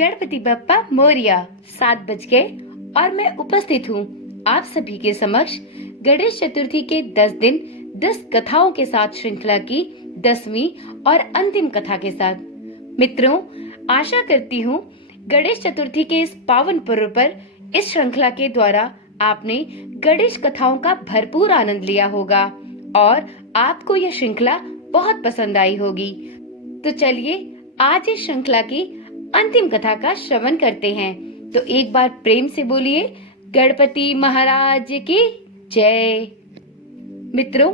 गणपति बप्पा मोरिया 7 बज गए और मैं उपस्थित हूँ आप सभी के समक्ष गणेश चतुर्थी के 10 दिन 10 कथाओं के साथ श्रृंखला की 10वीं और अंतिम कथा के साथ। मित्रों, आशा करती हूँ गणेश चतुर्थी के इस पावन पर्व पर इस श्रृंखला के द्वारा आपने गणेश कथाओं का भरपूर आनंद लिया होगा और आपको यह श्रृंखला बहुत पसंद आई होगी। तो चलिए आज इस श्रृंखला की अंतिम कथा का श्रवण करते हैं। तो एक बार प्रेम से बोलिए गणपति महाराज की जय। मित्रों,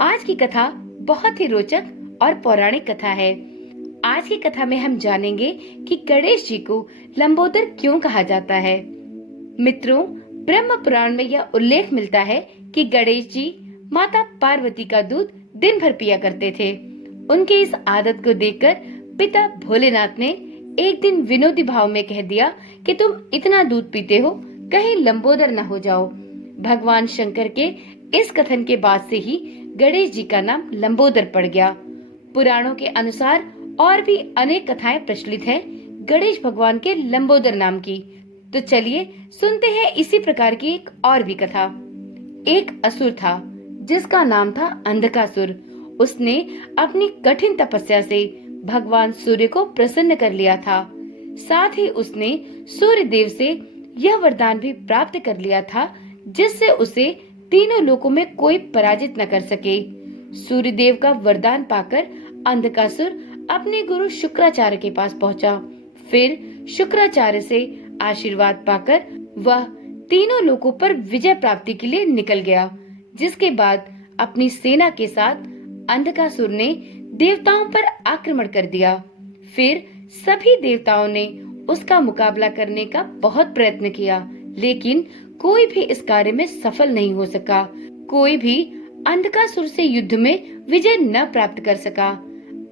आज की कथा बहुत ही रोचक और पौराणिक कथा है। आज की कथा में हम जानेंगे कि गणेश जी को लंबोदर क्यों कहा जाता है। मित्रों, ब्रह्म पुराण में यह उल्लेख मिलता है कि गणेश जी माता पार्वती का दूध दिन भर पिया करते थे। उनकी इस आदत को देखकर पिता भोलेनाथ ने एक दिन विनोदी भाव में कह दिया कि तुम इतना दूध पीते हो, कहीं लंबोदर न हो जाओ। भगवान शंकर के इस कथन के बाद से ही गणेश जी का नाम लंबोदर पड़ गया। पुराणों के अनुसार और भी अनेक कथाएं प्रचलित हैं गणेश भगवान के लंबोदर नाम की। तो चलिए सुनते हैं इसी प्रकार की एक और भी कथा। एक असुर था जिसका नाम था अंधकासुर। उसने अपनी कठिन तपस्या से भगवान सूर्य को प्रसन्न कर लिया था। साथ ही उसने सूर्य देव से यह वरदान भी प्राप्त कर लिया था जिससे उसे तीनों लोकों में कोई पराजित न कर सके। सूर्य देव का वरदान पाकर अंधकासुर अपने गुरु शुक्राचार्य के पास पहुंचा। फिर शुक्राचार्य से आशीर्वाद पाकर वह तीनों लोकों पर विजय प्राप्ति के लिए निकल गया। जिसके बाद अपनी सेना के साथ अंधकासुर ने देवताओं पर आक्रमण कर दिया। फिर सभी देवताओं ने उसका मुकाबला करने का बहुत प्रयत्न किया, लेकिन कोई भी इस कार्य में सफल नहीं हो सका। कोई भी अंधकासुर से युद्ध में विजय न प्राप्त कर सका।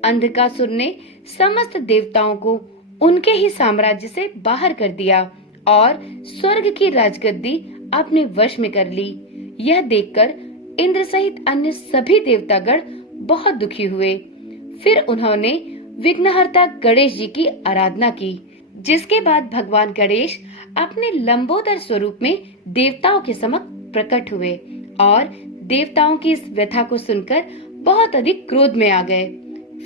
अंधकासुर ने समस्त देवताओं को उनके ही साम्राज्य से बाहर कर दिया और स्वर्ग की राजगद्दी अपने वश में कर ली। यह देखकर इंद्र सहित अन्य सभी देवतागण बहुत दुखी हुए। फिर उन्होंने विघ्नहर्ता गणेश जी की आराधना की, जिसके बाद भगवान गणेश अपने लंबोदर स्वरूप में देवताओं के समक्ष प्रकट हुए और देवताओं की इस व्यथा को सुनकर बहुत अधिक क्रोध में आ गए।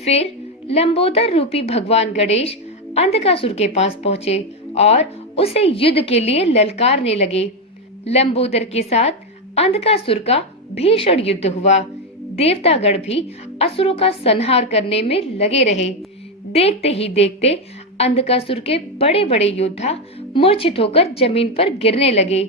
फिर लंबोदर रूपी भगवान गणेश अंधकासुर के पास पहुँचे और उसे युद्ध के लिए ललकारने लगे। लंबोदर के साथ अंधकासुर का भीषण युद्ध हुआ। देवतागण भी असुरों का संहार करने में लगे रहे। देखते ही देखते अंधकासुर के बड़े बड़े योद्धा मूर्छित होकर जमीन पर गिरने लगे।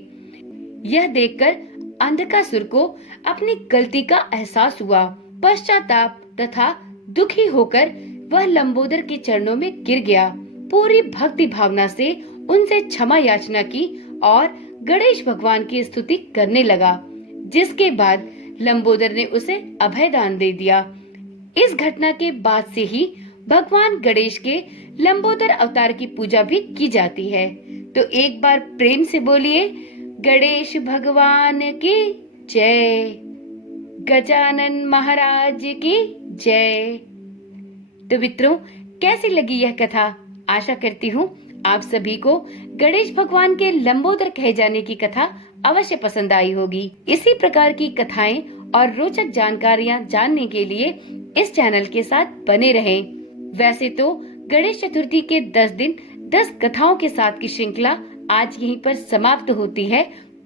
यह देखकर अंधकासुर को अपनी गलती का एहसास हुआ। पश्चाताप तथा दुखी होकर वह लंबोदर के चरणों में गिर गया। पूरी भक्ति भावना से उनसे क्षमा याचना की और गणेश भगवान की स्तुति करने लगा। जिसके बाद लंबोदर ने उसे अभय दान दे दिया। इस घटना के बाद से ही भगवान गणेश के लंबोदर अवतार की पूजा भी की जाती है। तो एक बार प्रेम से बोलिए गणेश भगवान की जय, गजानन महाराज की जय। तो मित्रों, कैसी लगी यह कथा? आशा करती हूँ आप सभी को गणेश भगवान के लंबोदर कहे जाने की कथा अवश्य पसंद आई होगी। इसी प्रकार की कथाएं और रोचक जानकारियां जानने के लिए इस चैनल के साथ बने रहें। वैसे तो गणेश चतुर्थी के 10 दिन 10 कथाओं के साथ की श्रृंखला आज यहीं पर समाप्त होती है,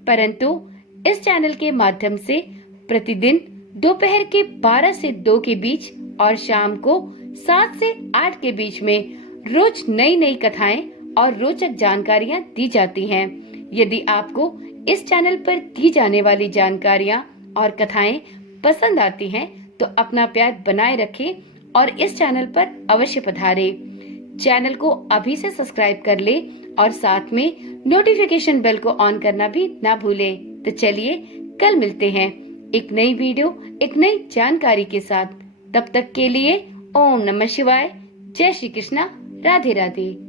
परंतु इस चैनल के माध्यम से प्रतिदिन दोपहर के 12 से 2 के बीच और शाम को 7 से 8 के बीच में रोज नई नई कथाएं और रोचक जानकारियां दी जाती हैं। यदि आपको इस चैनल पर दी जाने वाली जानकारियां और कथाएं पसंद आती हैं तो अपना प्यार बनाए रखें और इस चैनल पर अवश्य पधारें। चैनल को अभी से सब्सक्राइब कर ले और साथ में नोटिफिकेशन बेल को ऑन करना भी ना भूलें। तो चलिए कल मिलते हैं एक नई वीडियो एक नई जानकारी के साथ। तब तक के लिए ओम नमः शिवाय, जय श्री कृष्णा, राधे राधे।